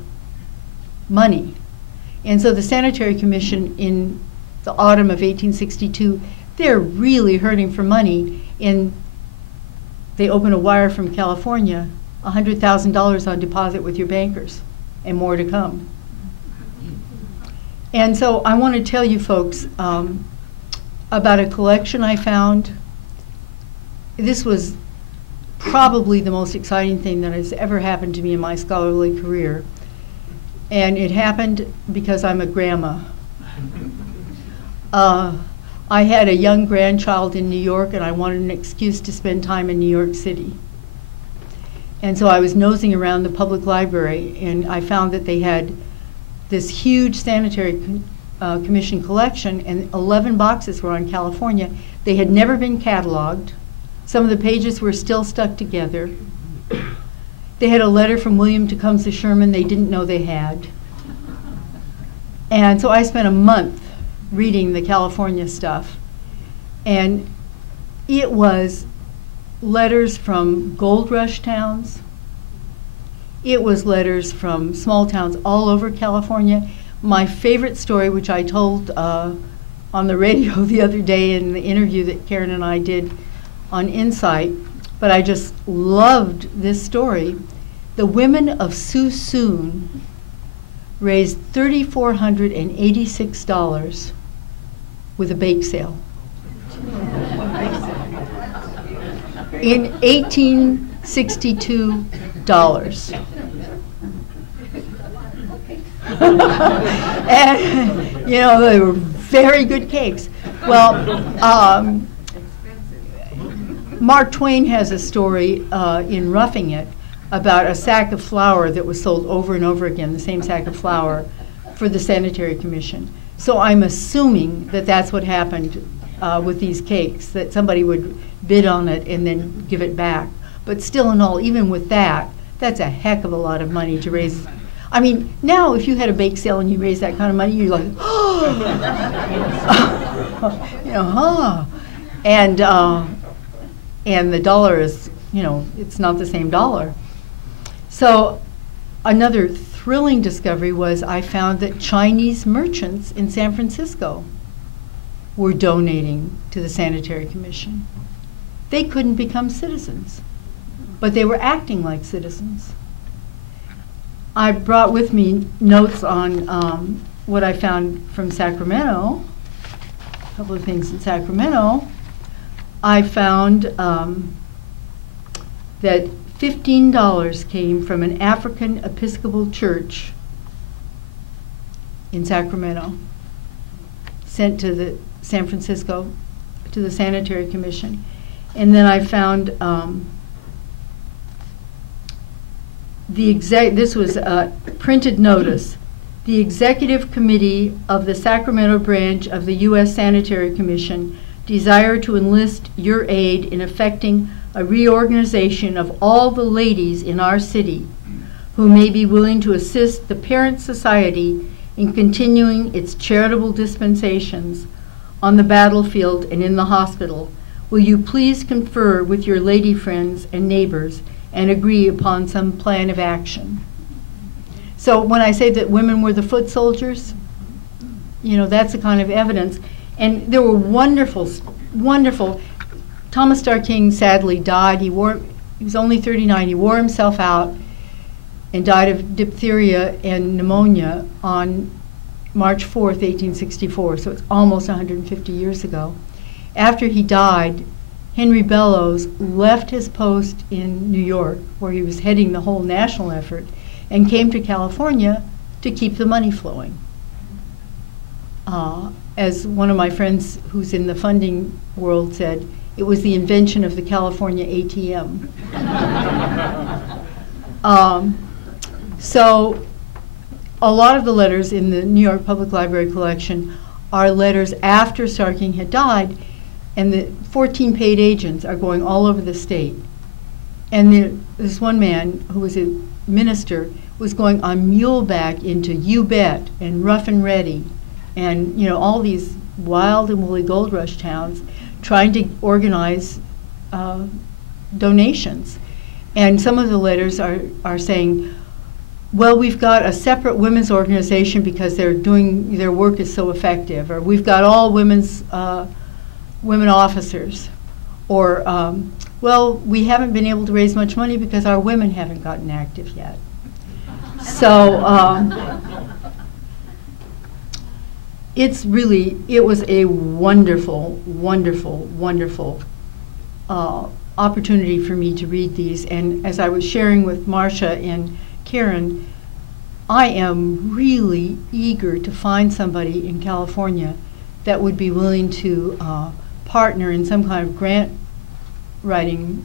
money. And so the Sanitary Commission in the autumn of 1862, they're really hurting for money. And they open a wire from California, $100,000 on deposit with your bankers, and more to come. And so I want to tell you folks about a collection I found. This was probably the most exciting thing that has ever happened to me in my scholarly career. And it happened because I'm a grandma. I had a young grandchild in New York, and I wanted an excuse to spend time in New York City. And so I was nosing around the public library, and I found that they had this huge Sanitary Commission collection, and 11 boxes were on California. They had never been cataloged. Some of the pages were still stuck together. They had a letter from William Tecumseh Sherman they didn't know they had. And so I spent a month reading the California stuff. And it was letters from gold rush towns. It was letters from small towns all over California. My favorite story, which I told on the radio the other day in the interview that Karen and I did on Insight, but I just loved this story. The women of Suisun raised $3,486 with a bake sale. In 1862 dollars. And, you know, they were very good cakes. Well, Mark Twain has a story in Roughing It about a sack of flour that was sold over and over again, the same sack of flour, for the Sanitary Commission. So I'm assuming that that's what happened with these cakes, that somebody would bid on it and then give it back. But still in all, even with that, that's a heck of a lot of money to raise. I mean, now if you had a bake sale and you raised that kind of money, you're like, oh, you know, huh. And the dollar is, you know, it's not the same dollar. So another thrilling discovery was I found that Chinese merchants in San Francisco were donating to the Sanitary Commission. They couldn't become citizens, but they were acting like citizens. I brought with me notes on what I found from Sacramento, a couple of things in Sacramento. I found that $15 came from an African Episcopal church in Sacramento, sent to the San Francisco, to the Sanitary Commission. And then I found this was a printed notice. The Executive Committee of the Sacramento branch of the U.S. Sanitary Commission desire to enlist your aid in effecting a reorganization of all the ladies in our city who may be willing to assist the parent society in continuing its charitable dispensations on the battlefield and in the hospital, will you please confer with your lady friends and neighbors and agree upon some plan of action? So when I say that women were the foot soldiers, you know, that's the kind of evidence. And there were wonderful, wonderful. Thomas Starr King sadly died. He was only 39. He wore himself out and died of diphtheria and pneumonia on March 4th, 1864. So it's almost 150 years ago. After he died, Henry Bellows left his post in New York, where he was heading the whole national effort, and came to California to keep the money flowing. As one of my friends who's in the funding world said, it was the invention of the California ATM. So a lot of the letters in the New York Public Library collection are letters after Starr King had died, and the 14 paid agents are going all over the state. And this one man who was a minister was going on muleback into You Bet and Rough and Ready and, you know, all these wild and woolly gold rush towns, trying to organize donations. And some of the letters are saying, well, we've got a separate women's organization because their work is so effective, or we've got all women officers, or well, we haven't been able to raise much money because our women haven't gotten active yet. So it was a wonderful, wonderful, wonderful opportunity for me to read these. And as I was sharing with Marcia and Karen, I am really eager to find somebody in California that would be willing to partner in some kind of grant writing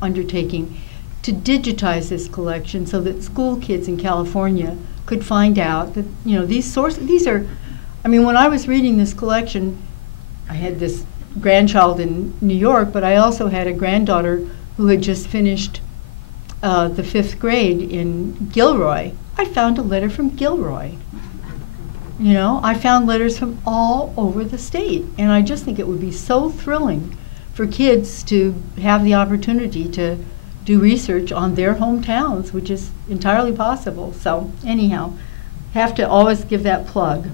undertaking to digitize this collection so that school kids in California could find out that, you know, these are, I mean, when I was reading this collection, I had this grandchild in New York, but I also had a granddaughter who had just finished the 5th grade in Gilroy. I found a letter from Gilroy. You know, I found letters from all over the state, and I just think it would be so thrilling for kids to have the opportunity to do research on their hometowns, which is entirely possible. So anyhow, have to always give that plug.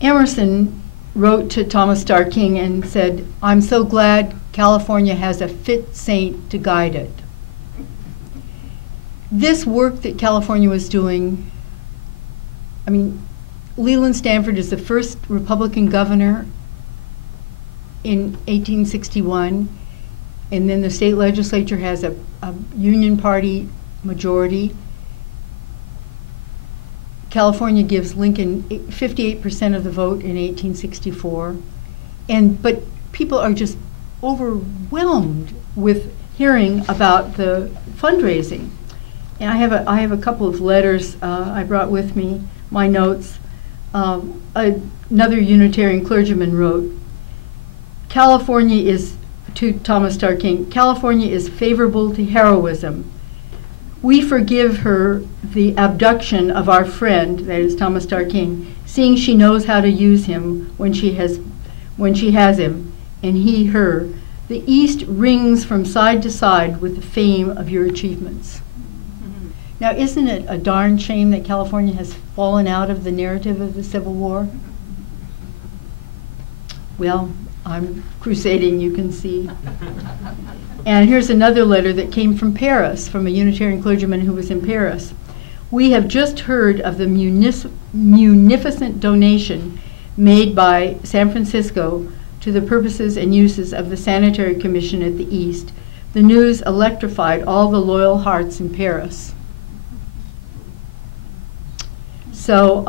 Emerson wrote to Thomas Starr King and said, "I'm so glad California has a fit saint to guide it." This work that California was doing, I mean, Leland Stanford is the first Republican governor in 1861, and then the state legislature has a Union Party majority. California gives Lincoln 58% of the vote in 1864, but people are just overwhelmed with hearing about the fundraising. And I have a couple of letters I brought with me, my notes. Another Unitarian clergyman wrote, "California is," to Thomas Starr King, "California is favorable to heroism. We forgive her the abduction of our friend," that is Thomas Starr King, "seeing she knows how to use him when she has him, and he her. The East rings from side to side with the fame of your achievements." Now, isn't it a darn shame that California has fallen out of the narrative of the Civil War? Well, I'm crusading, you can see. And here's another letter that came from Paris, from a Unitarian clergyman who was in Paris. "We have just heard of the munificent donation made by San Francisco to the purposes and uses of the Sanitary Commission at the East. The news electrified all the loyal hearts in Paris." So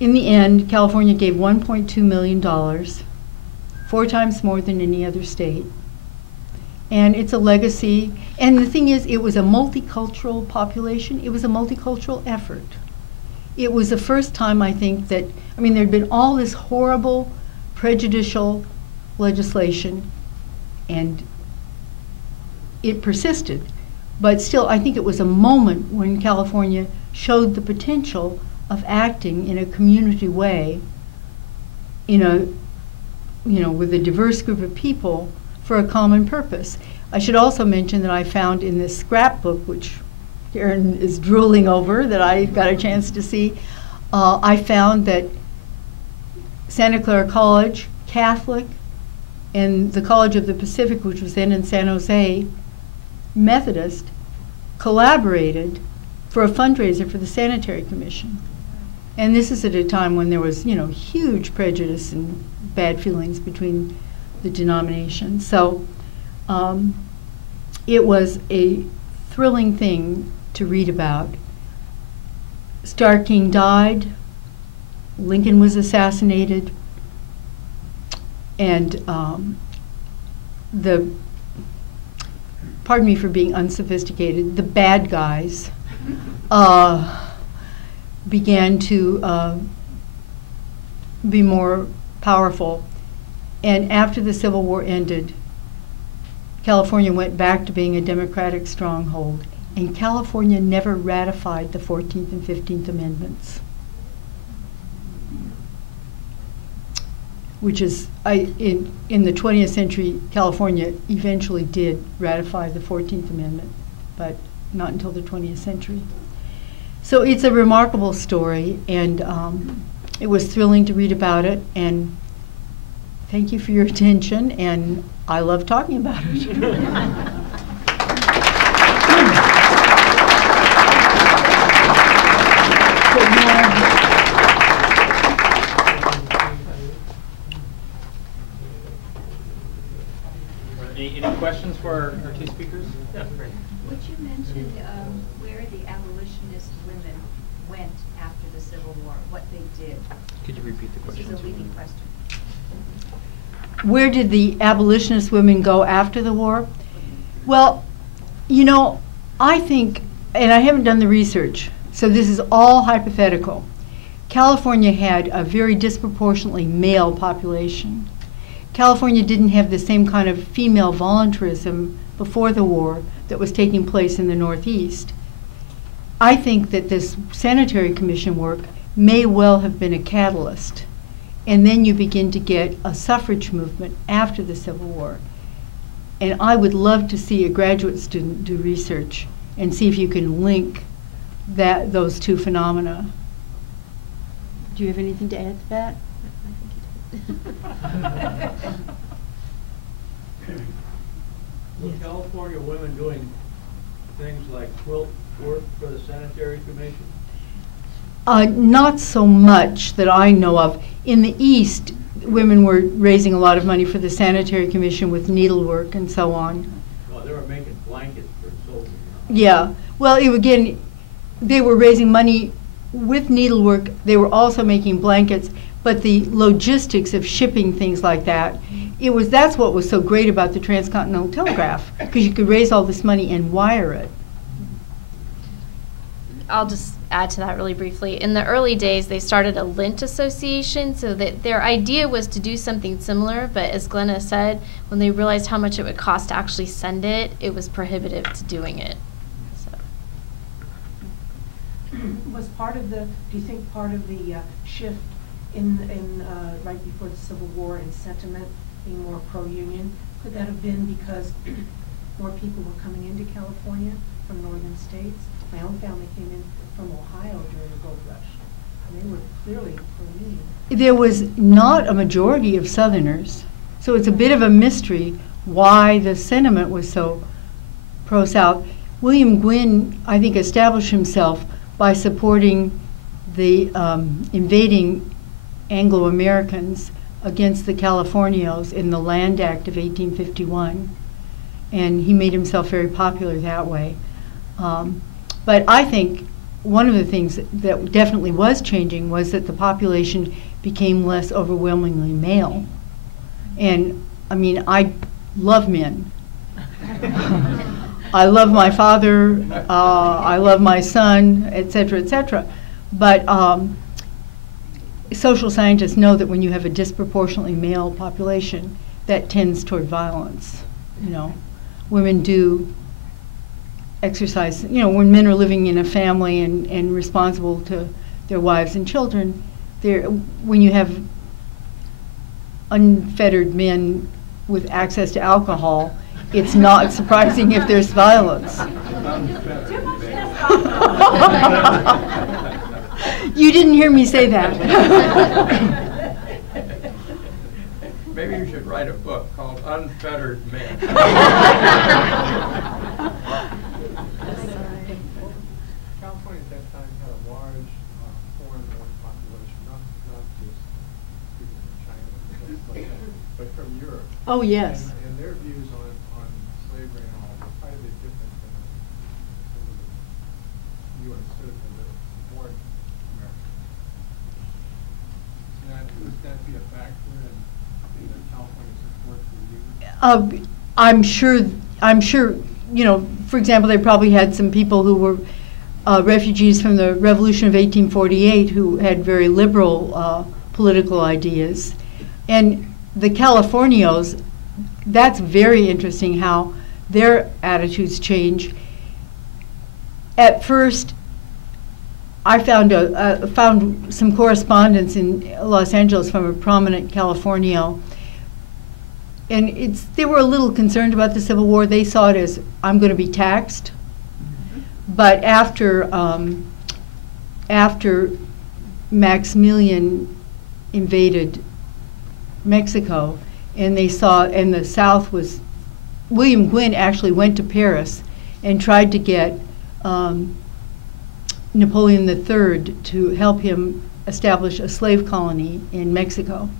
in the end, California gave $1.2 million, 4 times more than any other state. And it's a legacy. And the thing is, it was a multicultural population. It was a multicultural effort. It was the first time, I think, that, I mean, there'd been all this horrible, prejudicial legislation and it persisted. But still, I think it was a moment when California showed the potential of acting in a community way, with a diverse group of people for a common purpose. I should also mention that I found in this scrapbook, which Karen is drooling over, that I got a chance to see, I found that Santa Clara College, Catholic, and the College of the Pacific, which was then in San Jose, Methodist, collaborated for a fundraiser for the Sanitary Commission. And this is at a time when there was, huge prejudice and bad feelings between the denominations. So it was a thrilling thing to read about. Starr King died, Lincoln was assassinated, and pardon me for being unsophisticated, the bad guys began to be more powerful. And after the Civil War ended, California went back to being a Democratic stronghold. And California never ratified the 14th and 15th Amendments, which is, in the 20th century, California eventually did ratify the 14th Amendment, but not until the 20th century. So it's a remarkable story, and it was thrilling to read about it, and thank you for your attention, and I love talking about it. Any questions for our two speakers? Yeah, great. Would you mention where the abolitionist women went after the Civil War, what they did? Could you repeat the question? This is a leading question. Where did the abolitionist women go after the war? Well, I think, and I haven't done the research, so this is all hypothetical. California had a very disproportionately male population. California didn't have the same kind of female voluntarism before the war that was taking place in the Northeast. I think that this Sanitary Commission work may well have been a catalyst. And then you begin to get a suffrage movement after the Civil War. And I would love to see a graduate student do research and see if you can link those two phenomena. Do you have anything to add to that? Were California women doing things like quilt work for the Sanitary Commission? Not so much that I know of. In the East, women were raising a lot of money for the Sanitary Commission with needlework and so on. Well, they were making blankets for soldiers. Yeah. Well, again, they were raising money with needlework. They were also making blankets. But the logistics of shipping things like that, that's what was so great about the transcontinental telegraph, because you could raise all this money and wire it. I'll just add to that really briefly. In the early days, they started a lint association, so that their idea was to do something similar, but as Glenna said, when they realized how much it would cost to actually send it, it was prohibitive to doing it. So. Was do you think part of the shift in right before the Civil War in sentiment being more pro-union, could that have been because more people were coming into California from northern states? My own family came in from Ohio during the gold rush, and they were clearly pro-union. There was not a majority of Southerners, so it's a bit of a mystery why the sentiment was so pro-South. William Gwynn, I think, established himself by supporting the invading Anglo-Americans against the Californios in the Land Act of 1851, and he made himself very popular that way. But I think one of the things that definitely was changing was that the population became less overwhelmingly male. And I mean, I love men. I love my father, I love my son, et cetera, but social scientists know that when you have a disproportionately male population, that tends toward violence, women do exercise, you know, when men are living in a family and responsible to their wives and children, when you have unfettered men with access to alcohol, it's not surprising if there's violence. You didn't hear me say that. Maybe you should write a book called Unfettered Men. California at that time had a large foreign born population, not just people from China and places like that, but from Europe. Oh, yes. And their views on slavery and all were quite a bit different than some of the U.S. citizens that were born American. Would that be a factor in the California support for the union? I'm sure, you know, for example, they probably had some people who were refugees from the Revolution of 1848 who had very liberal political ideas. And the Californios, that's very interesting how their attitudes change. At first, I found some correspondence in Los Angeles from a prominent Californio, and they were a little concerned about the Civil War. They saw it as, I'm going to be taxed. But after Maximilian invaded Mexico, and they saw, and the South was, William Gwynn actually went to Paris and tried to get Napoleon III to help him establish a slave colony in Mexico.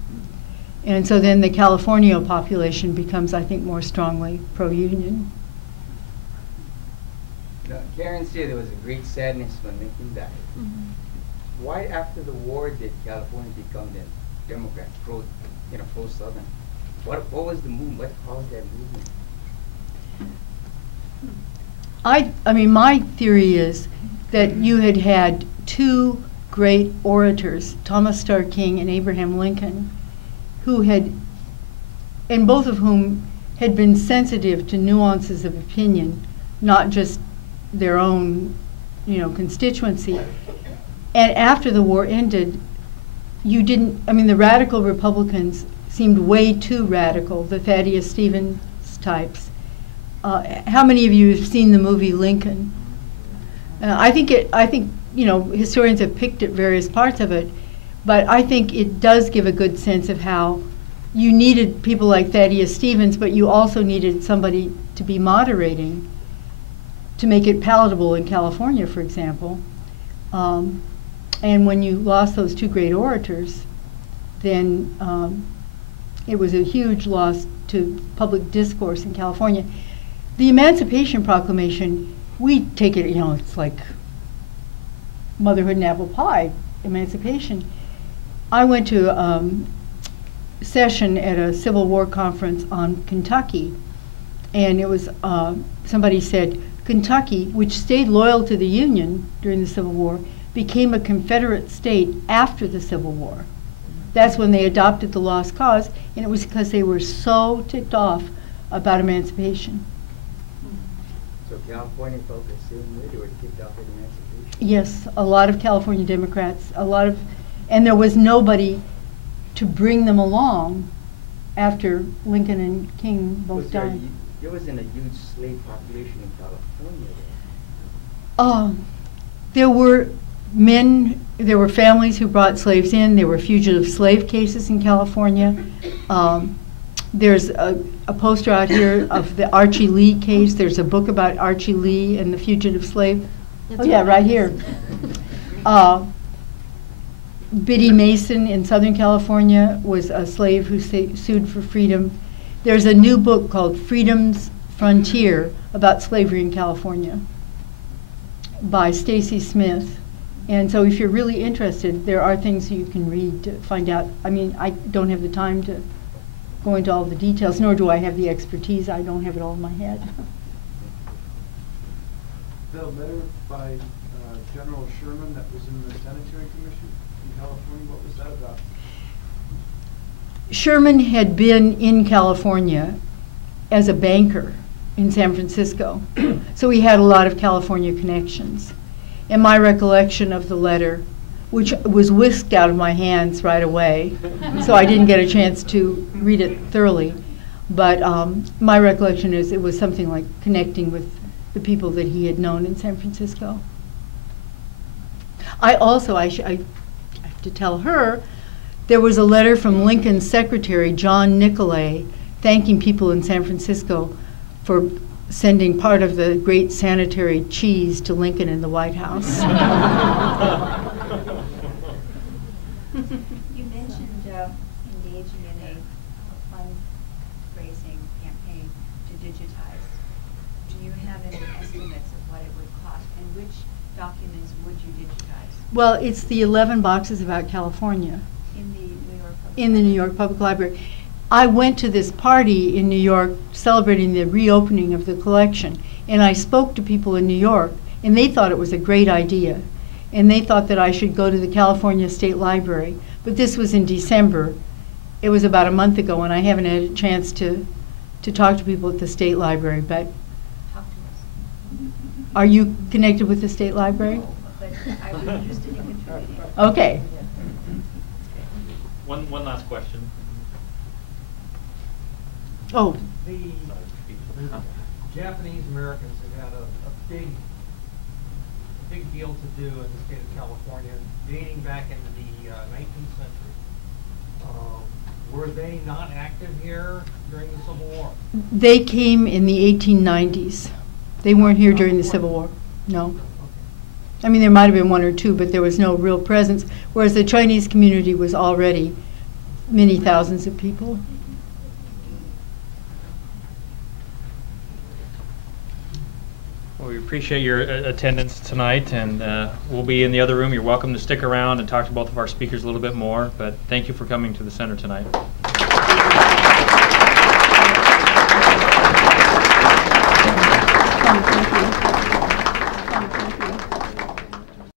And so then the California population becomes, I think, more strongly pro-union. Karen said there was a great sadness when Lincoln died. Mm-hmm. Why after the war did California become the Democrats, pro-Southern? What was the movement? What caused that movement? I mean, my theory is that you had two great orators, Thomas Starr King and Abraham Lincoln, who had, and both of whom had been sensitive to nuances of opinion, not just their own, you know, constituency. And after the war ended, the radical Republicans seemed way too radical, the Thaddeus Stevens types. How many of you have seen the movie Lincoln? I think you know, historians have picked at various parts of it, but I think it does give a good sense of how you needed people like Thaddeus Stevens, but you also needed somebody to be moderating to make it palatable in California, for example. And when you lost those two great orators, then it was a huge loss to public discourse in California. The Emancipation Proclamation, we take it, you know, it's like motherhood and apple pie, emancipation. I went to a session at a Civil War conference on Kentucky, and it was, somebody said, Kentucky, which stayed loyal to the Union during the Civil War, became a Confederate state after the Civil War. That's when they adopted the Lost Cause, and it was because they were so ticked off about emancipation. So California felt the same way, they were kicked off at emancipation? Yes, a lot of California Democrats, and there was nobody to bring them along after Lincoln and King both died. There wasn't a huge slave population in California then? There were there were families who brought slaves in. There were fugitive slave cases in California. There's a poster out here of the Archie Lee case. There's a book about Archie Lee and the fugitive slave. That's right here. Biddy Mason in Southern California was a slave who sued for freedom. There's a new book called Freedom's Frontier about slavery in California by Stacy Smith. And so if you're really interested, there are things you can read to find out. I mean, I don't have the time to go into all the details, nor do I have the expertise. I don't have it all in my head. The letter by General Sherman that was in the Sanitary Commission in California, what was that about? Sherman had been in California as a banker, in San Francisco. So he had a lot of California connections. And my recollection of the letter, which was whisked out of my hands right away, so I didn't get a chance to read it thoroughly, but my recollection is it was something like connecting with the people that he had known in San Francisco. I have to tell her, there was a letter from Lincoln's secretary, John Nicolay, thanking people in San Francisco for sending part of the great sanitary cheese to Lincoln in the White House. You mentioned engaging in a fundraising campaign to digitize. Do you have any estimates of what it would cost, and which documents would you digitize? Well, it's the 11 boxes about California. In the New York Public In the New York Public Library. I went to this party in New York celebrating the reopening of the collection, and I spoke to people in New York, and they thought it was a great idea, and they thought that I should go to the California State Library. But this was in December. It was about a month ago, and I haven't had a chance to talk to people at the State Library. But Talk to us. are you connected with the State Library? No, but I would be interested in contributing. Okay. One last question. Oh, The Japanese Americans have had a big deal to do in the state of California, dating back into the 19th century. Were they not active here during the Civil War? they came in the 1890s. They weren't here during the Civil War. No. I mean, there might have been one or two, but there was no real presence, whereas the Chinese community was already many thousands of people. Well, we appreciate your attendance tonight, and we'll be in the other room. You're welcome to stick around and talk to both of our speakers a little bit more, but thank you for coming to the center tonight.